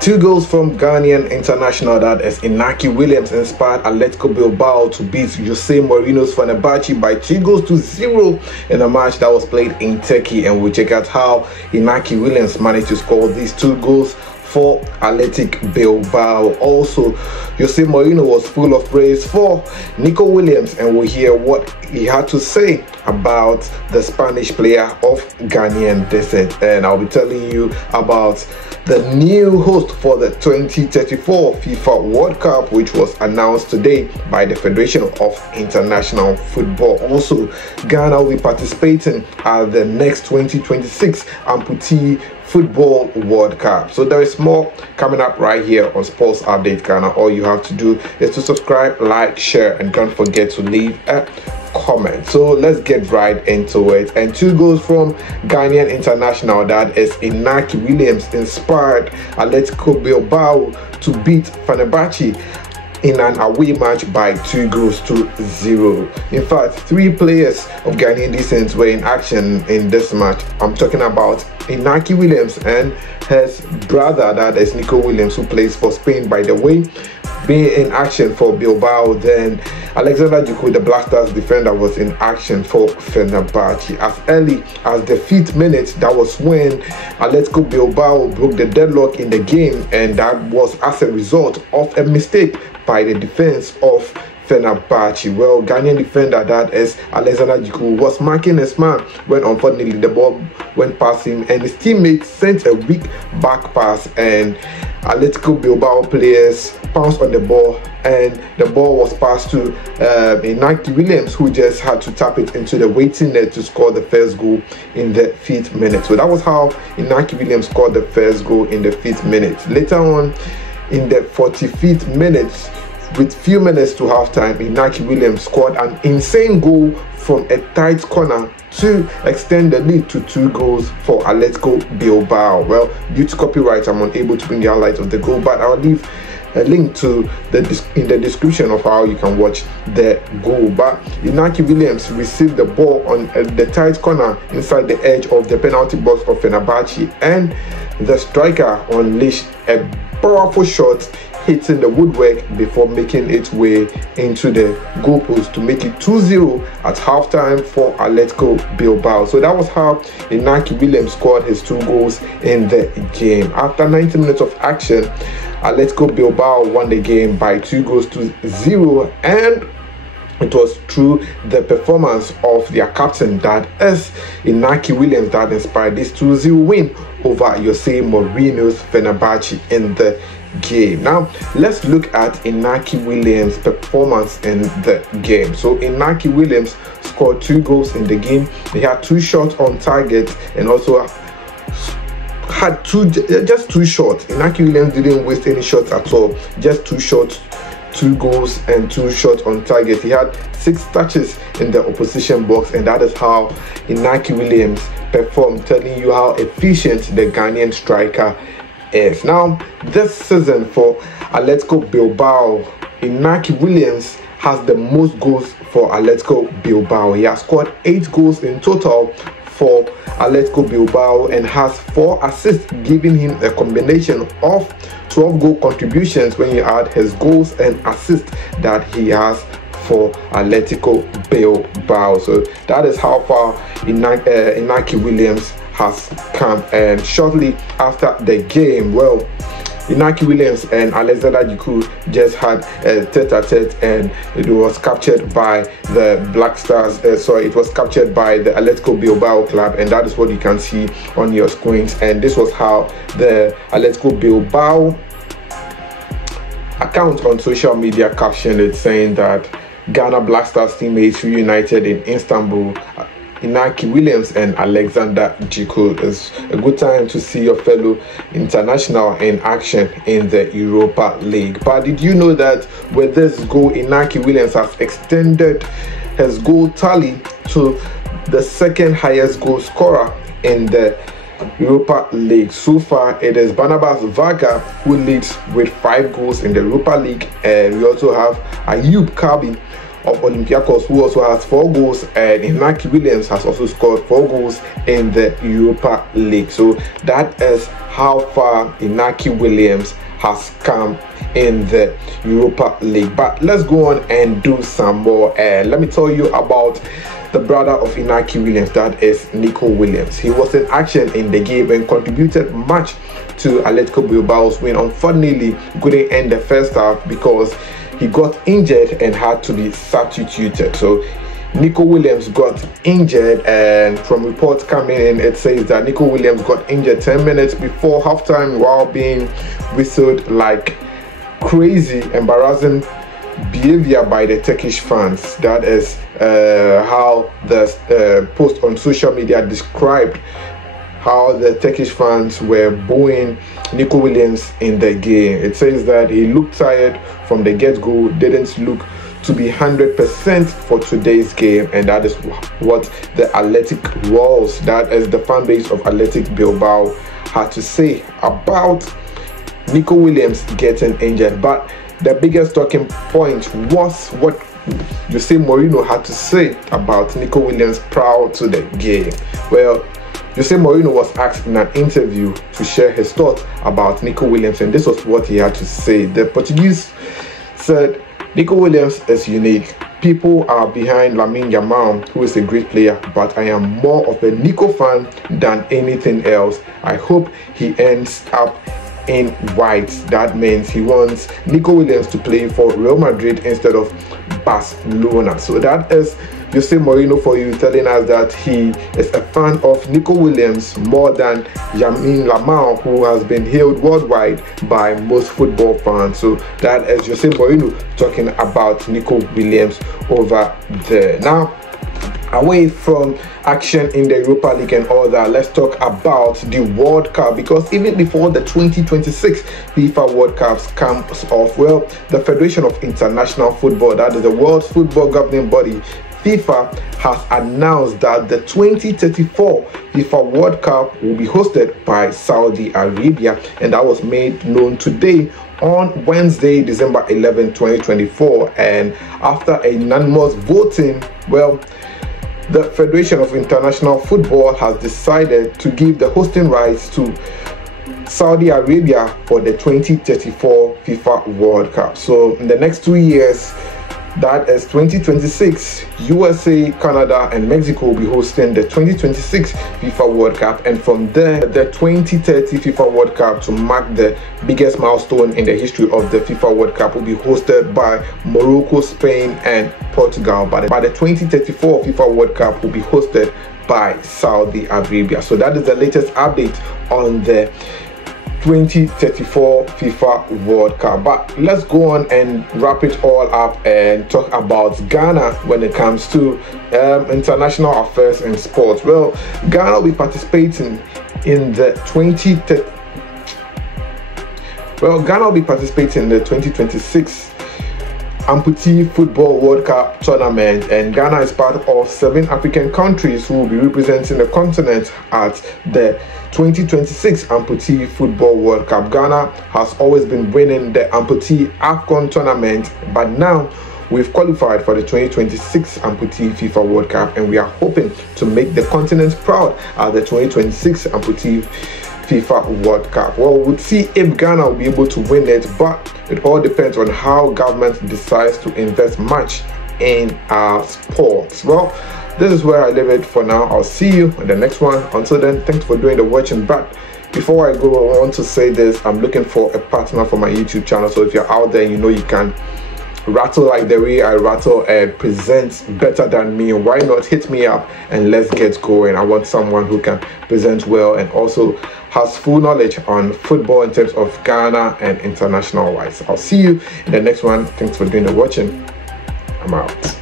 Two goals from Ghanaian international, that is Inaki Williams, inspired Atletico Bilbao to beat Jose Mourinho's Fenerbahce by 2-0 in a match that was played in Turkey. And we'll check out how Inaki Williams managed to score these 2 goals for Athletic Bilbao. Also, Jose Mourinho was full of praise for Nico Williams, and we'll hear what he had to say about the Spanish player of Ghanaian descent. And I'll be telling you about the new host for the 2034 FIFA World Cup, which was announced today by the Federation of International Football. Also, Ghana will be participating at the next 2026 Amputee Football World Cup. So there is more coming up right here on Sports Update Ghana. All you have to do is to subscribe, like, share, and don't forget to leave a comment. So let's get right into it. And 2 goals from Ghanaian international, that is Inaki Williams, inspired Atletico Bilbao to beat Fenerbahce in an away match by 2-0. In fact, 3 players of Ghanaian descent were in action in this match. I'm talking about Inaki Williams and his brother, that is Nico Williams, who plays for Spain, by the way, being in action for Bilbao. Then Alexander Djiku, the Black Stars defender, was in action for Fenerbahce. As early as the 5th minute, that was when Atletico Bilbao broke the deadlock in the game, and that was as a result of a mistake by the defense of Fenerbahce. Well, Ghanaian defender, that is Alexander Djiku, was marking his man when unfortunately the ball went past him, and his teammate sent a weak back pass, and Atletico Bilbao players pounced on the ball, and the ball was passed to Inaki Williams, who just had to tap it into the waiting net to score the first goal in the 5th minute. So that was how Inaki Williams scored the first goal in the 5th minute. Later on, in the 45th minute, with few minutes to halftime, Inaki Williams scored an insane goal from a tight corner to extend the lead to 2 goals for Atletico Bilbao. Well, due to copyright, I'm unable to bring the highlights of the goal, but I'll leave a link to in the description of how you can watch the goal. But Inaki Williams received the ball on the tight corner inside the edge of the penalty box of Fenerbahce, and the striker unleashed a powerful shot, hitting the woodwork before making its way into the goalpost to make it 2-0 at halftime for Atletico Bilbao. So that was how Inaki Williams scored his 2 goals in the game. After 90 minutes of action, Atletico Bilbao won the game by 2-0, and it was through the performance of their captain, that is Inaki Williams, that inspired this 2-0 win over Jose Mourinho's Fenerbahce in the game. Now let's look at Inaki Williams' performance in the game. So Inaki Williams scored 2 goals in the game. He had 2 shots on target, and also had just 2 shots. Inaki Williams didn't waste any shots at all. Just 2 shots, 2 goals, and 2 shots on target. He had 6 touches in the opposition box, and that is how Inaki Williams performed, telling you how efficient the Ghanaian striker is. Now, this season for Atletico Bilbao, Inaki Williams has the most goals for Atletico Bilbao. He has scored 8 goals in total for Atletico Bilbao and has 4 assists, giving him a combination of 12 goal contributions when you add his goals and assists that he has for Atletico Bilbao. So that is how far Inaki Williams has come. And shortly after the game, well, Inaki Williams and Alexander Djiku just had a tete-a-tete, and it was captured by the Black Stars. It was captured by the Atletico Bilbao club, and that is what you can see on your screens. And this was how the Atletico Bilbao account on social media captioned it, saying that Ghana Black Stars teammates reunited in Istanbul. Inaki Williams and Alexander Djiku. It's a good time to see your fellow international in action in the Europa League. But did you know that with this goal, Inaki Williams has extended his goal tally to the 2nd highest goal scorer in the Europa League? So far, it is Barnabas Varga who leads with 5 goals in the Europa League, and we also have Ayub Kabi of Olympiacos, who also has 4 goals, and Inaki Williams has also scored 4 goals in the Europa League. So that is how far Inaki Williams has come in the Europa League. But let's go on and do some more. Let me tell you about the brother of Inaki Williams, that is Nico Williams. He was in action in the game and contributed much to Atletico Bilbao's win. Unfortunately, couldn't end the first half because he got injured and had to be substituted. So Nico Williams got injured, and from reports coming in, it says that Nico Williams got injured 10 minutes before halftime while being whistled like crazy. Embarrassing behavior by the Turkish fans. That is how the post on social media described how the Turkish fans were booing Nico Williams in the game. It says that he looked tired from the get-go, didn't look to be 100% for today's game, and that is what the Athletic Walls, that is the fan base of Athletic Bilbao, had to say about Nico Williams getting injured. But the biggest talking point was what Jose Mourinho had to say about Nico Williams prior to the game. Well, Jose Mourinho was asked in an interview to share his thoughts about Nico Williams, and this was what he had to say. The Portuguese said, "Nico Williams is unique. People are behind Lamine Yamal, who is a great player, but I am more of a Nico fan than anything else. I hope he ends up in white." That means he wants Nico Williams to play for Real Madrid instead of Barcelona. So that is Jose Mourinho for you, telling us that he is a fan of Nico Williams more than Lamine Yamal, who has been hailed worldwide by most football fans. So that is Jose Mourinho talking about Nico Williams over there. Now, away from action in the Europa League and all that, let's talk about the World Cup, because even before the 2026 FIFA World Cup comes off, well, the Federation of International Football, that is the world's football governing body, FIFA, has announced that the 2034 FIFA World Cup will be hosted by Saudi Arabia, and that was made known today on Wednesday, December 11, 2024. And after a unanimous voting, well, the Federation of International Football has decided to give the hosting rights to Saudi Arabia for the 2034 FIFA World Cup. So in the next 2 years, that is 2026, USA, Canada, and Mexico will be hosting the 2026 FIFA World Cup, and from there, the 2030 FIFA World Cup, to mark the biggest milestone in the history of the FIFA World Cup, will be hosted by Morocco, Spain, and Portugal. But by the 2034 FIFA World Cup will be hosted by Saudi Arabia. So that is the latest update on the 2034 FIFA World Cup. But let's go on and wrap it all up and talk about Ghana when it comes to international affairs and sports. Well, Ghana will be participating in the 2026 Amputee Football World Cup tournament, and Ghana is part of 7 African countries who will be representing the continent at the 2026 Amputee Football World Cup. Ghana has always been winning the Amputee AFCON tournament, but now we've qualified for the 2026 Amputee FIFA World Cup, and we are hoping to make the continent proud at the 2026 Amputee FIFA World Cup. Well, we'll see if Ghana will be able to win it, but it all depends on how government decides to invest much in our sports. Well, this is where I leave it for now. I'll see you in the next one. Until then, thanks for doing the watching. But before I go, I want to say this: I'm looking for a partner for my YouTube channel. So if you're out there, you know you can rattle like the way I rattle and present better than me, why not hit me up and let's get going. I want someone who can present well and also has full knowledge on football in terms of Ghana and international wise. I'll see you in the next one. Thanks for doing the watching. I'm out.